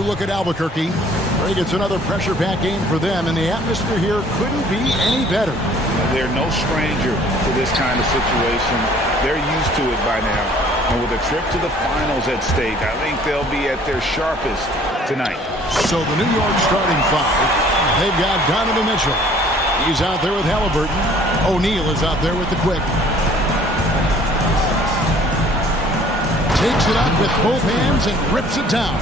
You look at Albuquerque. Greg, it's another pressure-packed game for them, and the atmosphere here couldn't be any better. They're no stranger to this kind of situation. They're used to it by now. And with a trip to the finals at stake, I think they'll be at their sharpest tonight. So the New York starting five, they've got Donovan Mitchell. He's out there with Halliburton. O'Neal is out there with the quick. Takes it up with both hands and rips it down.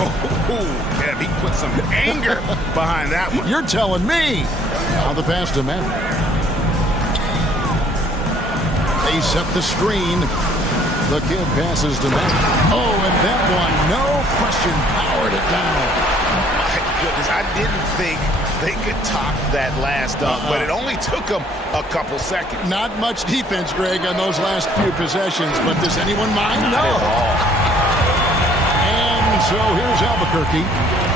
Oh, yeah, he put some anger behind that one. You're telling me. Now the pass to Matt. They set the screen. The kid passes to Matt. Oh, and that one, no question, powered it down. My goodness, I didn't think they could top that last dunk, but it only took them a couple seconds. Not much defense, Greg, on those last few possessions, but does anyone mind? Not at all. So here's Albuquerque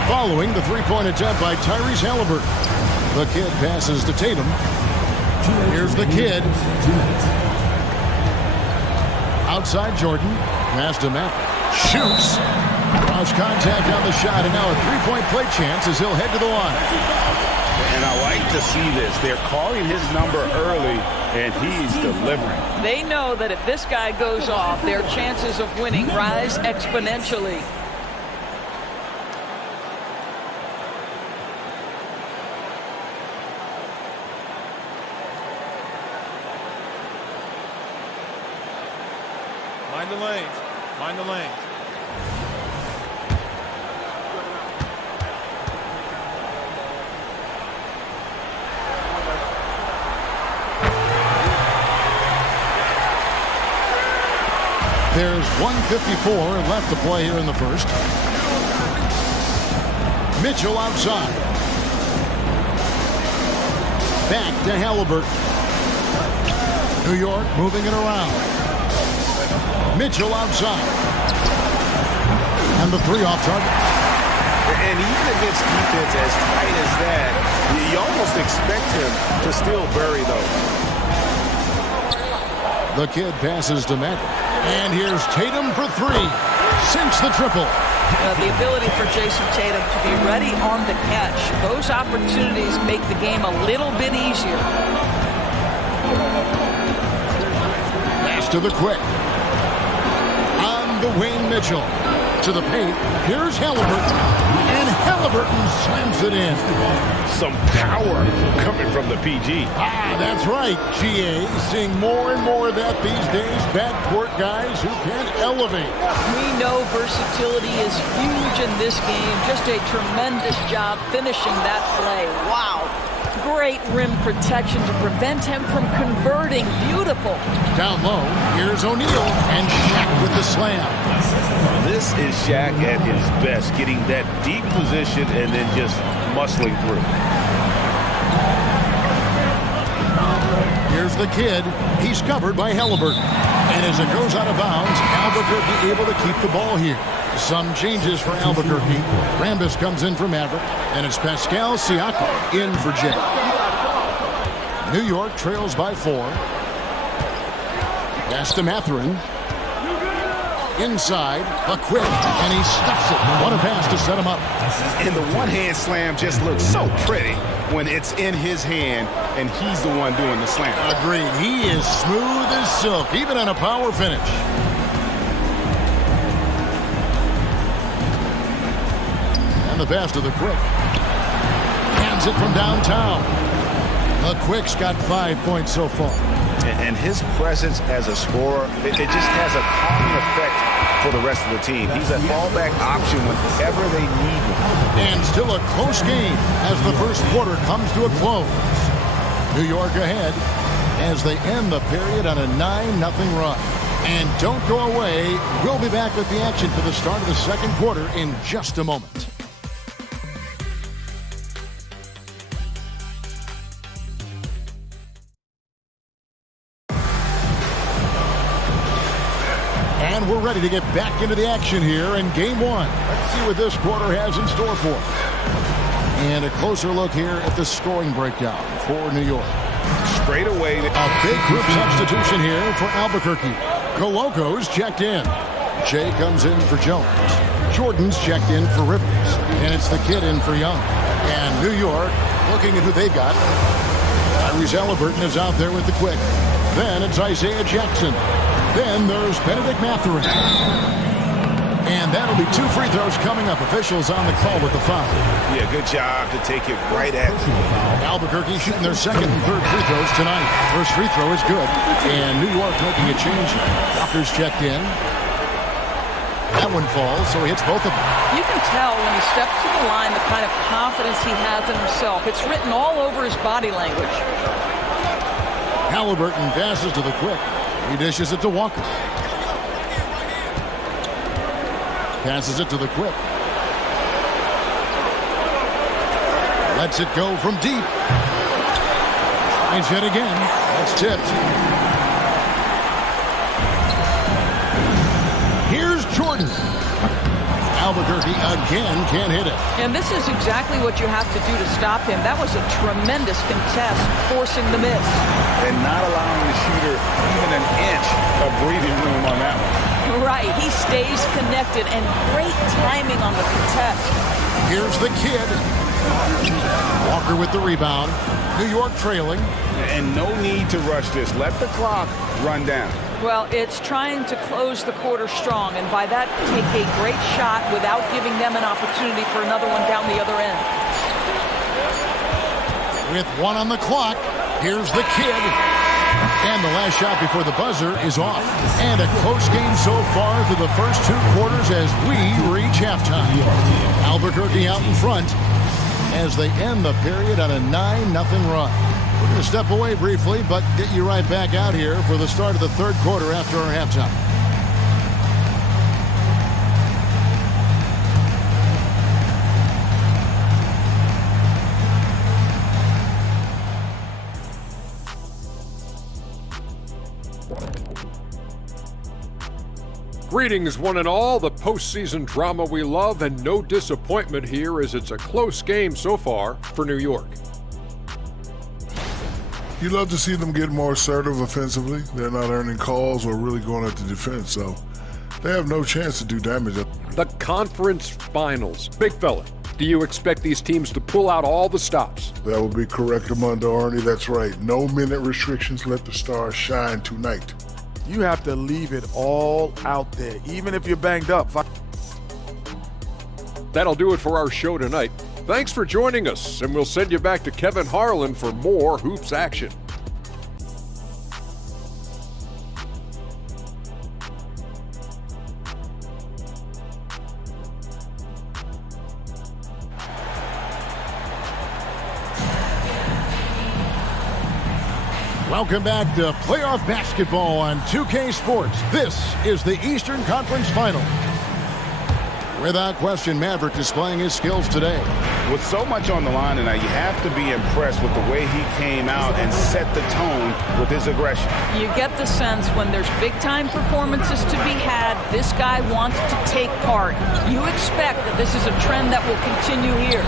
following the three-point attempt by Tyrese Halliburton. The kid passes to Tatum. Here's the kid. Outside Jordan. Pass to Matt. Shoots. Cross contact on the shot, and now a three-point play chance as he'll head to the line. And I like to see this. They're calling his number early, and he's delivering. They know that if this guy goes off, their chances of winning rise exponentially. Mind the lanes. Mind the lanes. There's 1:54 left to play here in the first. Mitchell outside. Back to Halliburton. New York moving it around. Mitchell outside. And the three off target. And even against defense as tight as that, you almost expect him to still bury those. The kid passes to Matt. And here's Tatum for three. Sinks the triple. The ability for Jason Tatum to be ready on the catch. Those opportunities make the game a little bit easier. Pass to the quick. To Wayne Mitchell. To the paint. Here's Halliburton. And Halliburton slams it in. Some power coming from the PG. That's right, GA. Seeing more and more of that these days. Backcourt guys who can elevate. We know versatility is huge in this game. Just a tremendous job finishing that play. Wow. Great rim protection to prevent him from converting. Beautiful. Down low, here's O'Neal and Shaq with the slam. This is Shaq at his best, getting that deep position and then just muscling through. Here's the kid. He's covered by Halliburton. And as it goes out of bounds, Albuquerque able to keep the ball here. Some changes for Albuquerque. Rambis comes in for Maverick, and it's Pascal Siakam in for Jay. New York trails by 4. Pass to Mathurin. Inside, a quick, and he stuffs it. What a pass to set him up. And the one-hand slam just looks so pretty when it's in his hand, and he's the one doing the slam. Agreed. He is smooth as silk, even on a power finish. And the pass to the quick. Hands it from downtown. The quick's got 5 points so far. And his presence as a scorer, it just has a calming effect for the rest of the team. He's a fallback option whenever they need him. And still a close game as the first quarter comes to a close. New York ahead as they end the period on a 9-0 run. And don't go away. We'll be back with the action for the start of the second quarter in just a moment. And we're ready to get back into the action here in game one. Let's see what this quarter has in store for us. And a closer look here at the scoring breakdown for New York. Straight away. A big group substitution here for Albuquerque. Coloco's checked in. Jay comes in for Jones. Jordan's checked in for Rivers, and it's the kid in for Young. And New York, looking at who they've got. Tyrese Halliburton is out there with the quick. Then it's Isaiah Jackson. Then there's Benedict Mathurin. And that'll be 2 free throws coming up. Officials on the call with the foul. Yeah, good job to take it right at you. Albuquerque shooting their second and third free throws tonight. First free throw is good. And New York making a change. Walker's checked in. That one falls, so he hits both of them. You can tell when he steps to the line the kind of confidence he has in himself. It's written all over his body language. Halliburton passes to the quick. He dishes it to Walker. Passes it to the quick. Lets it go from deep. Tries it again. That's tipped. Here's Jordan. Albuquerque again can't hit it. And this is exactly what you have to do to stop him. That was a tremendous contest, forcing the miss. And not allowing the shooter even an inch of breathing room on that one. Right, he stays connected, and great timing on the contest. Here's the kid. Walker with the rebound. New York trailing. And no need to rush this. Let the clock run down. Well, it's trying to close the quarter strong, and by that, take a great shot without giving them an opportunity for another one down the other end. With 1 on the clock, here's the kid. And the last shot before the buzzer is off. And a close game so far through the first 2 quarters as we reach halftime. Albuquerque out in front as they end the period on a 9-0 run. We're going to step away briefly, but get you right back out here for the start of the third quarter after our halftime. Greetings, one and all. The postseason drama we love, and no disappointment here as it's a close game so far for New York. You love to see them get more assertive offensively. They're not earning calls or really going at the defense, so they have no chance to do damage. The conference finals. Big fella, do you expect these teams to pull out all the stops? That would be correct, Armando Arnie. That's right. No minute restrictions. Let the stars shine tonight. You have to leave it all out there, even if you're banged up. That'll do it for our show tonight. Thanks for joining us, and we'll send you back to Kevin Harlan for more hoops action. Welcome back to playoff basketball on 2K Sports. This is the Eastern Conference Final. Without question, Maverick displaying his skills today. With so much on the line tonight, you have to be impressed with the way he came out and set the tone with his aggression. You get the sense when there's big-time performances to be had, this guy wants to take part. You expect that this is a trend that will continue here.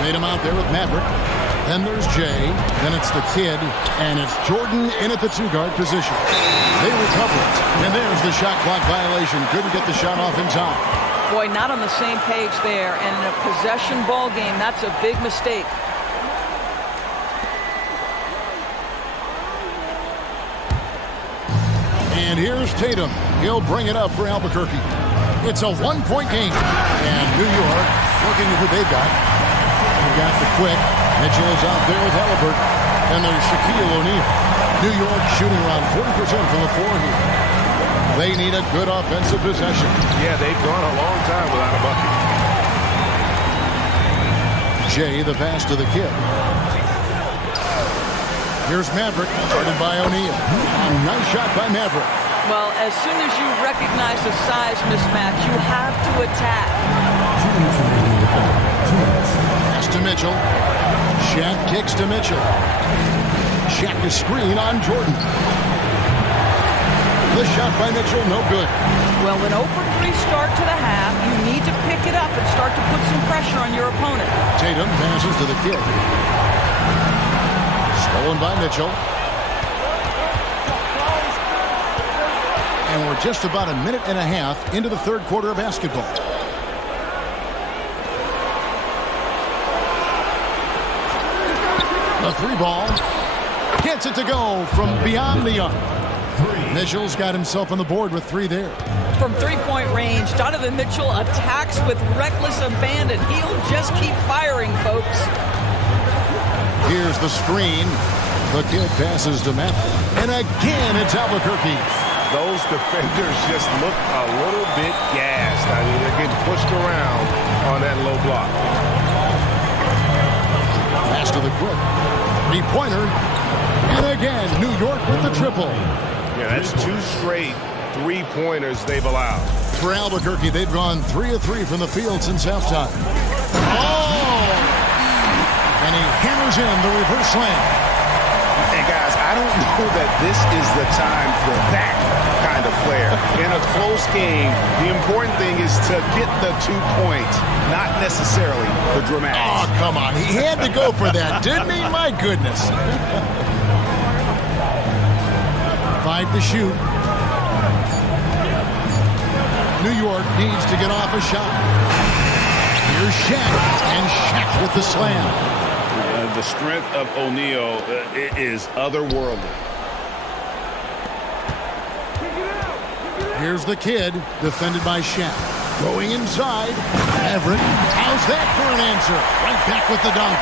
Tatum out there with Maverick. Then there's Jay, then it's the kid, and it's Jordan in at the 2-guard position. They recover it, and there's the shot clock violation. Couldn't get the shot off in time. Boy, not on the same page there, and in a possession ball game, that's a big mistake. And here's Tatum. He'll bring it up for Albuquerque. It's a 1-point game, and New York looking at who they've got. They've got the quick. Mitchell is out there with Halliburton. And there's Shaquille O'Neal. New York shooting around 40% from the floor here. They need a good offensive possession. Yeah, they've gone a long time without a bucket. Jay, the pass to the kid. Here's Maverick, started by O'Neal. A nice shot by Maverick. Well, as soon as you recognize the size mismatch, you have to attack. Pass to Mitchell. Shaq kicks to Mitchell. Shaq a screen on Jordan. The shot by Mitchell, no good. Well, an 0-for-3 start to the half, you need to pick it up and start to put some pressure on your opponent. Tatum passes to the kid. Stolen by Mitchell. And we're just about a minute and a half into the third quarter of basketball. The 3-ball. Gets it to go from beyond the arc. Mitchell's got himself on the board with 3 there. From three-point range, Donovan Mitchell attacks with reckless abandon. He'll just keep firing, folks. Here's the screen. The kid passes to Matt. And again, it's Albuquerque. Those defenders just look a little bit gassed. I mean, they're getting pushed around on that low block. Pass to the quick. 3-pointer. And again, New York with the triple. Yeah, that's 2 straight 3-pointers they've allowed. For Albuquerque, they've gone 3 of 3 from the field since halftime. Oh! And he hammers in the reverse slam. And guys, I don't know that this is the time for that kind of flair. In a close game, the important thing is to get the 2 points, not necessarily the dramatics. Oh, come on. He had to go for that, didn't he? My goodness. 5 to shoot. New York needs to get off a shot. Here's Shaq, and Shaq with the slam. The strength of O'Neal is otherworldly. Here's the kid, defended by Shaq. Going inside. Everett, how's that for an answer? Right back with the dunk.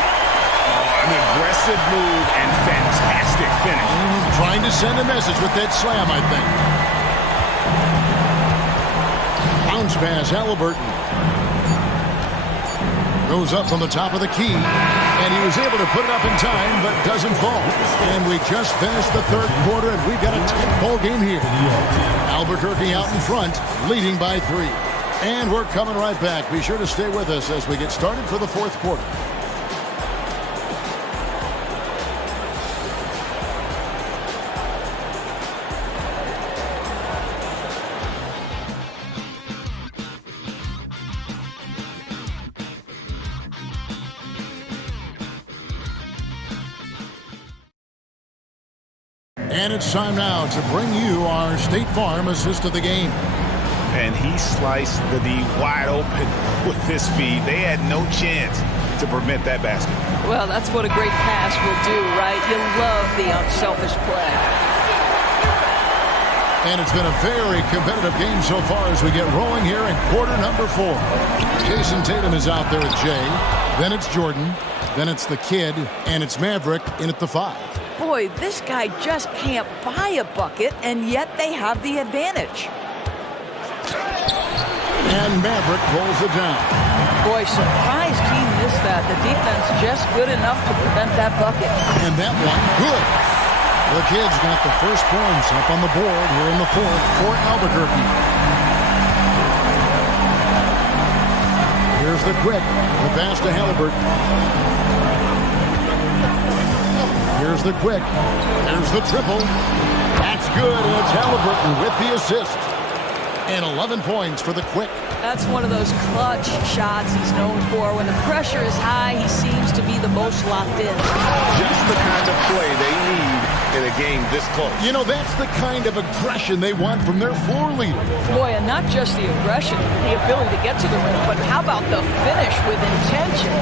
An aggressive move and fantastic finish. Trying to send a message with that slam, I think. Bounce pass, Halliburton. Goes up from the top of the key. And he was able to put it up in time, but doesn't fall. And we just finished the 3rd quarter, and we've got a tight ball game here. Albuquerque out in front, leading by 3. And we're coming right back. Be sure to stay with us as we get started for the 4th quarter. And it's time now to bring you our State Farm assist of the game. And he sliced the D wide open with his feet. They had no chance to prevent that basket. Well, that's what a great pass will do, right? You love the unselfish play. And it's been a very competitive game so far as we get rolling here in quarter number 4. Jason Tatum is out there at Jay. Then it's Jordan. Then it's the kid. And it's Maverick in at the 5. Boy, this guy just can't buy a bucket, and yet they have the advantage. And Maverick pulls it down. Boy, surprised he missed that. The defense just good enough to prevent that bucket. And that one, good. The Kids got the first points up on the board here in the 4th for Albuquerque. Here's the quick. The pass to Halliburton. Here's the quick. There's the triple. That's good, and it's Halliburton with the assist. And 11 points for the quick. That's one of those clutch shots he's known for. When the pressure is high, he seems to be the most locked in. Just the kind of play they need in a game this close. You know, that's the kind of aggression they want from their floor leader. Boy, and not just the aggression, the ability to get to the rim, but how about the finish with intention?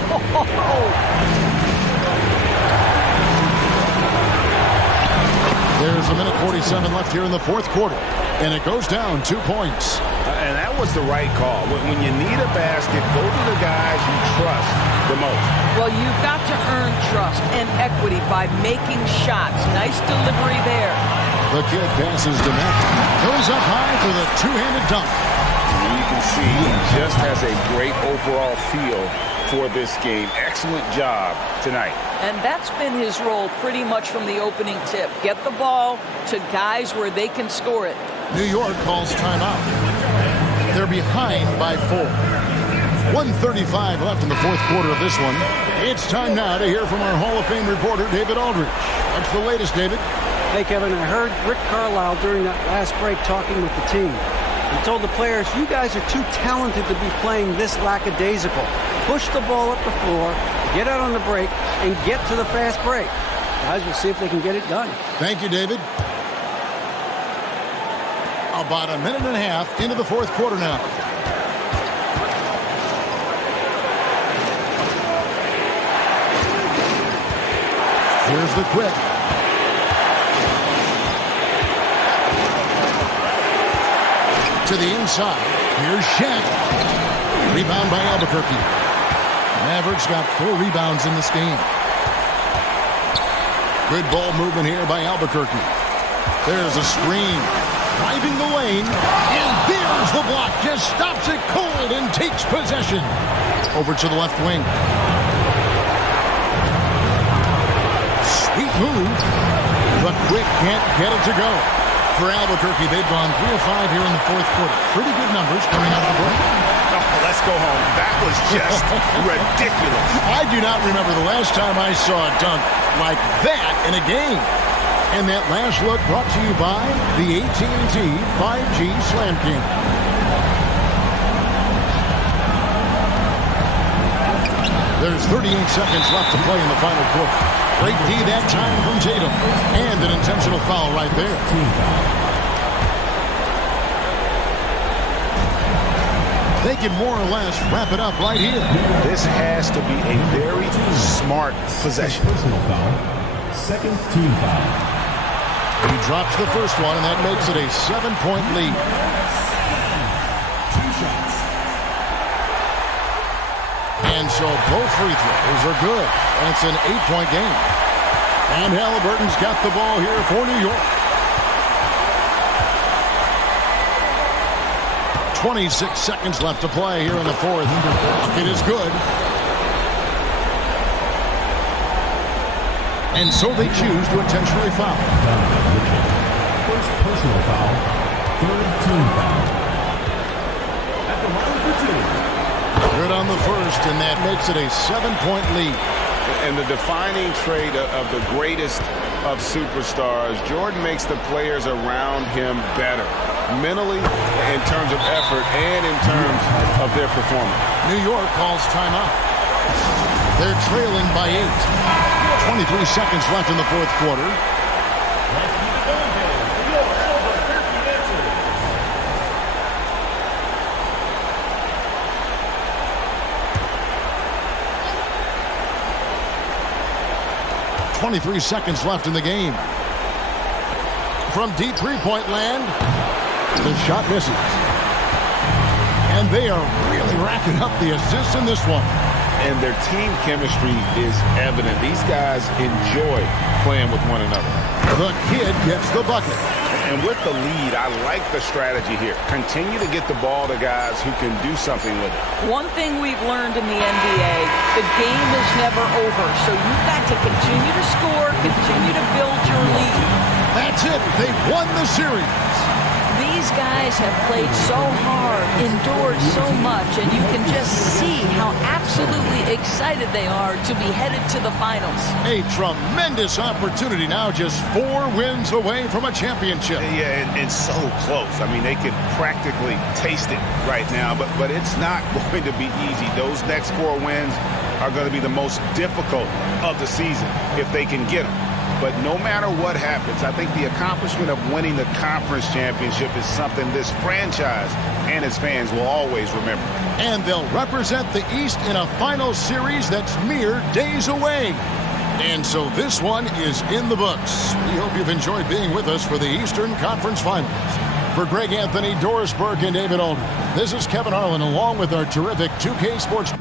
There's a minute 47 left here in the 4th quarter. And it goes down 2 points. And that was the right call. When you need a basket, go to the guys you trust the most. Well, you've got to earn trust and equity by making shots. Nice delivery there. The kid passes to Matt. Goes up high for the 2-handed dunk. And you can see he just has a great overall feel for this game. Excellent job tonight. And that's been his role pretty much from the opening tip. Get the ball to guys where they can score it. New York calls timeout. They're behind by 4. 1:35 left in the 4th quarter of this one. It's time now to hear from our Hall of Fame reporter, David Aldridge. What's the latest, David? Hey, Kevin, I heard Rick Carlisle during that last break talking with the team. He told the players, you guys are too talented to be playing this lackadaisical. Push the ball up the floor, get out on the break, and get to the fast break. Guys, we'll see if they can get it done. Thank you, David. About a minute and a half into the 4th quarter now. Here's the quick. To the inside. Here's Shaq. Rebound by Albuquerque. Mavericks got 4 rebounds in this game. Good ball movement here by Albuquerque. There's a screen. Driving the lane. And there's the block. Just stops it cold and takes possession. Over to the left wing. Sweet move. But Quick can't get it to go. For Albuquerque, they've gone 3 of 5 here in the fourth quarter. Pretty good numbers coming out of the break. Oh, let's go home. That was just ridiculous. I do not remember the last time I saw a dunk like that in a game. And that last look brought to you by the AT&T 5G Slam King. There's 38 seconds left to play in the final quarter. Great D that time from Tatum. And an intentional foul right there. They can more or less wrap it up right here. This has to be a very smart possession. Personal foul. Second team foul. He drops the first one, and that makes it a 7-point lead. 2 shots. And so both free throws are good. And it's an 8-point game. And Halliburton's got the ball here for New York. 26 seconds left to play here in the fourth. It is good. And so they choose to intentionally foul. First personal foul. Third team foul. At the line for 2. Good on the first, and that makes it a 7-point lead. And the defining trait of the greatest of superstars, Jordan makes the players around him better. Mentally, in terms of effort, and in terms of their performance. New York calls timeout. They're trailing by 8. 23 seconds left in the fourth quarter. Let's keep it going, baby. We are over 50 minutes. 23 seconds left in the game. From deep three-point land, the shot misses. And they are really racking up the assists in this one. And their team chemistry is evident. These guys enjoy playing with one another. The kid gets the bucket. And with the lead, I like the strategy here. Continue to get the ball to guys who can do something with it. One thing we've learned in the NBA, the game is never over. So you've got to continue to score, continue to build your lead. That's it. They won the series. These guys have played so hard, endured so much, and you can just see how absolutely excited they are to be headed to the finals. A tremendous opportunity now, just 4 wins away from a championship. Yeah, and so close. I mean, they could practically taste it right now, but it's not going to be easy. Those next 4 wins are going to be the most difficult of the season if they can get them. But no matter what happens, I think the accomplishment of winning the conference championship is something this franchise and its fans will always remember. And they'll represent the East in a final series that's mere days away. And so this one is in the books. We hope you've enjoyed being with us for the Eastern Conference Finals. For Greg Anthony, Doris Burke, and David Aldridge, this is Kevin Harlan along with our terrific 2K Sports